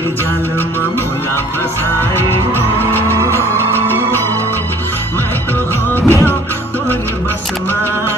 ये जाल मामूला फसाए मैं तो हो गया तोरे बस में।